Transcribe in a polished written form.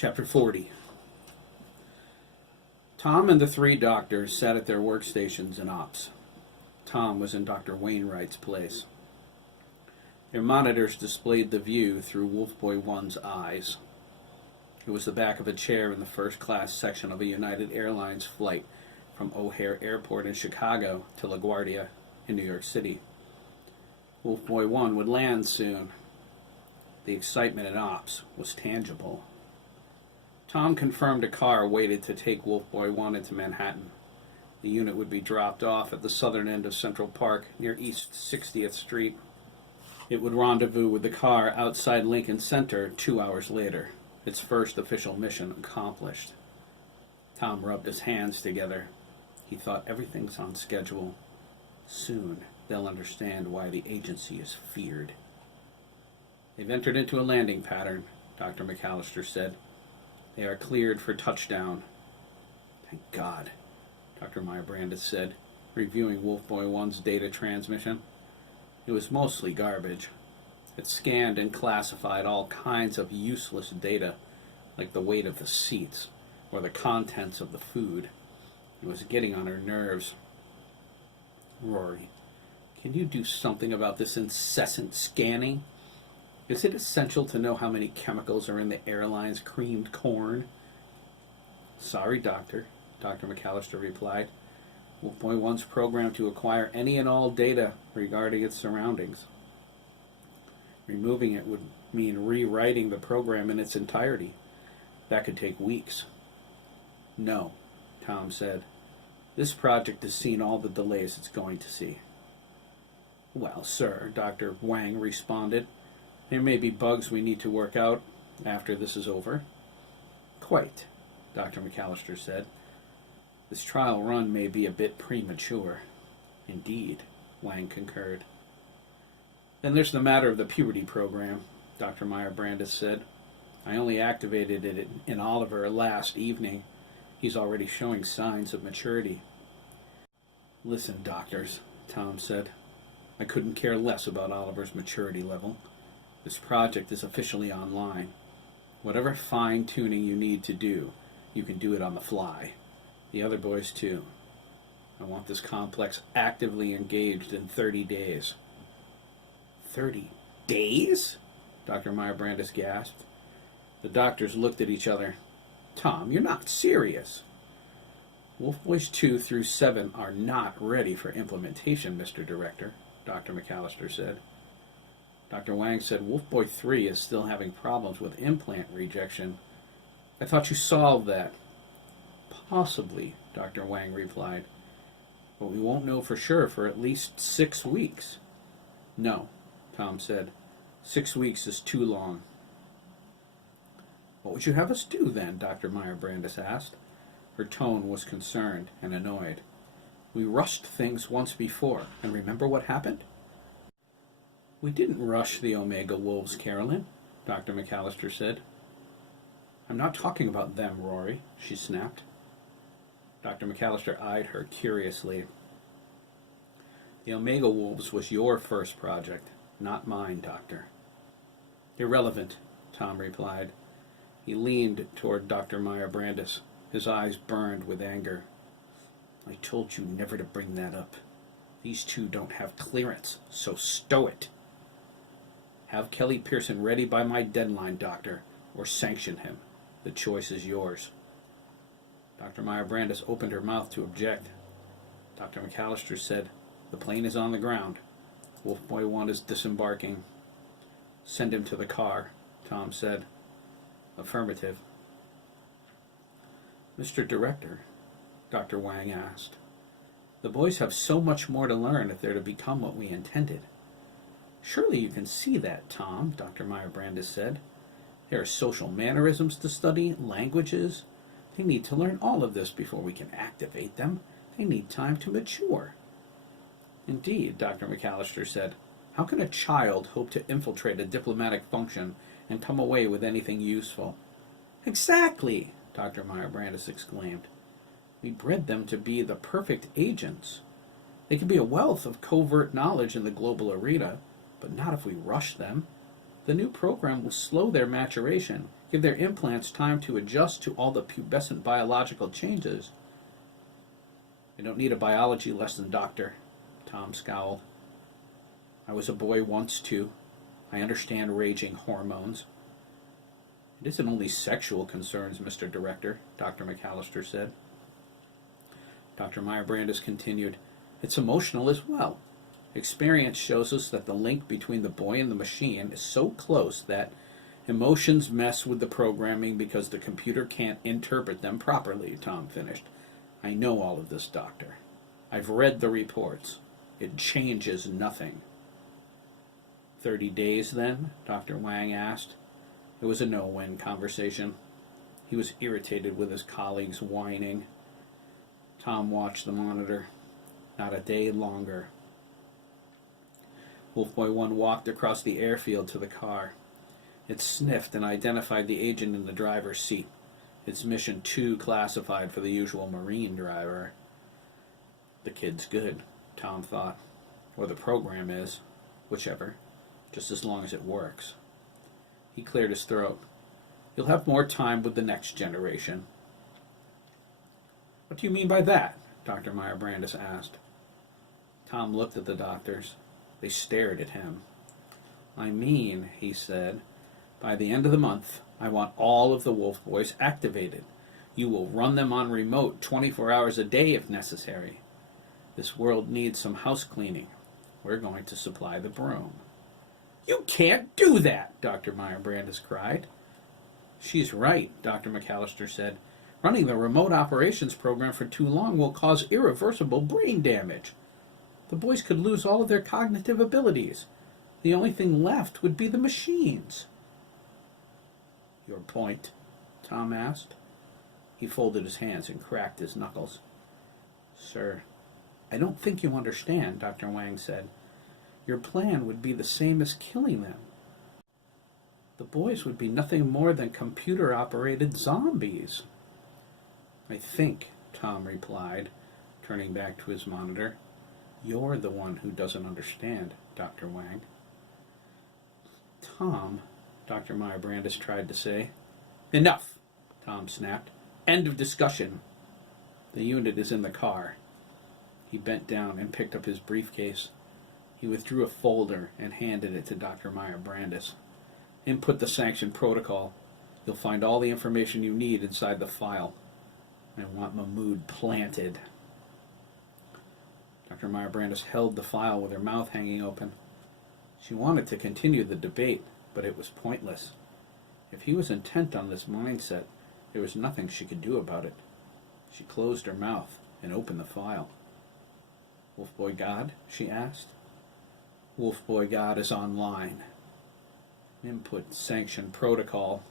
Chapter 40. Tom and the three doctors sat at their workstations in ops. Tom was in Dr. Wainwright's place. Their monitors displayed the view through Wolfboy 1's eyes. It was the back of a chair in the first-class section of a United Airlines flight from O'Hare Airport in Chicago to LaGuardia in New York City. Wolfboy 1 would land soon. The excitement in ops was tangible. Tom confirmed a car waited to take Wolfboy 1 into Manhattan. The unit would be dropped off at the southern end of Central Park near East 60th Street. It would rendezvous with the car outside Lincoln Center 2 hours later, its first official mission accomplished. Tom rubbed his hands together. He thought everything's on schedule. Soon they'll understand why the agency is feared. They've entered into a landing pattern, Dr. McAllister said. They are cleared for touchdown. Thank God, Dr. Meyer-Brandis said, reviewing Wolfboy 1's data transmission. It was mostly garbage. It scanned and classified all kinds of useless data, like the weight of the seats or the contents of the food. It was getting on her nerves. Rory, can you do something about this incessant scanning? Is it essential to know how many chemicals are in the airline's creamed corn? Sorry, Doctor, Dr. McAllister replied. Wolfboy 1's programmed to acquire any and all data regarding its surroundings. Removing it would mean rewriting the program in its entirety. That could take weeks. No, Tom said. This project has seen all the delays it's going to see. Well, sir, Dr. Wang responded. There may be bugs we need to work out after this is over. Quite, Dr. McAllister said. This trial run may be a bit premature. Indeed, Wang concurred. Then there's the matter of the puberty program, Dr. Meyer-Brandis said. I only activated it in Oliver last evening. He's already showing signs of maturity. Listen, doctors, Tom said. I couldn't care less about Oliver's maturity level. This project is officially online. Whatever fine-tuning you need to do, you can do it on the fly. The other boys, too. I want this complex actively engaged in 30 days. 30 days? Dr. Meyer-Brandis gasped. The doctors looked at each other. Tom, you're not serious. Wolfboys 2 through 7 are not ready for implementation, Mr. Director, Dr. McAllister said. Dr. Wang said Wolfboy 3 is still having problems with implant rejection. I thought you solved that. Possibly, Dr. Wang replied. But we won't know for sure for at least 6 weeks. No, Tom said. 6 weeks is too long. What would you have us do then? Dr. Meyer-Brandis asked. Her tone was concerned and annoyed. We rushed things once before, and remember what happened? We didn't rush the Omega Wolves, Carolyn, Dr. McAllister said. I'm not talking about them, Rory, she snapped. Dr. McAllister eyed her curiously. The Omega Wolves was your first project, not mine, Doctor. Irrelevant, Tom replied. He leaned toward Dr. Meyer-Brandis. His eyes burned with anger. I told you never to bring that up. These two don't have clearance, so stow it. Have Kelly Pearson ready by my deadline, Doctor, or sanction him. The choice is yours. Dr. Meyer-Brandis opened her mouth to object. Dr. McAllister said, The plane is on the ground. Wolfboy 1 is disembarking. Send him to the car, Tom said. Affirmative. Mr. Director, Dr. Wang asked, the boys have so much more to learn if they're to become what we intended. Surely you can see that, Tom, Dr. Meyer-Brandis said. There are social mannerisms to study, languages. They need to learn all of this before we can activate them. They need time to mature. Indeed, Dr. McAllister said. How can a child hope to infiltrate a diplomatic function and come away with anything useful? Exactly, Dr. Meyer-Brandis exclaimed. We bred them to be the perfect agents. They can be a wealth of covert knowledge in the global arena, but not if we rush them. The new program will slow their maturation Give their implants time to adjust to all the pubescent biological changes. I don't need a biology lesson, Doctor, Tom scowled. I was a boy once, too. I understand raging hormones. It isn't only sexual concerns, Mr. Director, Dr. McAllister said. Dr. Meyer-Brandis continued, it's emotional as well. Experience shows us that the link between the boy and the machine is so close that emotions mess with the programming because the computer can't interpret them properly, Tom finished. I know all of this, Doctor. I've read the reports. It changes nothing. 30 days, then? Dr. Wang asked. It was a no-win conversation. He was irritated with his colleagues whining. Tom watched the monitor. Not a day longer. Wolfboy 1 walked across the airfield to the car. It sniffed and identified the agent in the driver's seat. Its mission 2 classified for the usual Marine driver. The kid's good, Tom thought. Or the program is. Whichever. Just as long as it works. He cleared his throat. You'll have more time with the next generation. What do you mean by that? Dr. Meyer-Brandis asked. Tom looked at the doctors. They stared at him. I mean, he said, by the end of the month, I want all of the Wolf Boys activated. You will run them on remote 24 hours a day if necessary. This world needs some house cleaning. We're going to supply the broom. You can't do that, Dr. Meyer-Brandis cried. She's right, Dr. McAllister said. Running the remote operations program for too long will cause irreversible brain damage. The boys could lose all of their cognitive abilities. The only thing left would be the machines. Your point? Tom asked. He folded his hands and cracked his knuckles. Sir, I don't think you understand, Dr. Wang said. Your plan would be the same as killing them. The boys would be nothing more than computer-operated zombies. I think, Tom replied, turning back to his monitor. You're the one who doesn't understand, Dr. Wang. Tom, Dr. Meyer-Brandis tried to say. Enough, Tom snapped. End of discussion. The unit is in the car. He bent down and picked up his briefcase. He withdrew a folder and handed it to Dr. Meyer-Brandis. Input the sanction protocol. You'll find all the information you need inside the file. I want Mahmoud planted. Dr. Meyer-Brandis held the file with her mouth hanging open. She wanted to continue the debate, but it was pointless. If he was intent on this mindset, there was nothing she could do about it. She closed her mouth and opened the file. Wolfboy God? She asked. Wolfboy God is online. Input sanction protocol,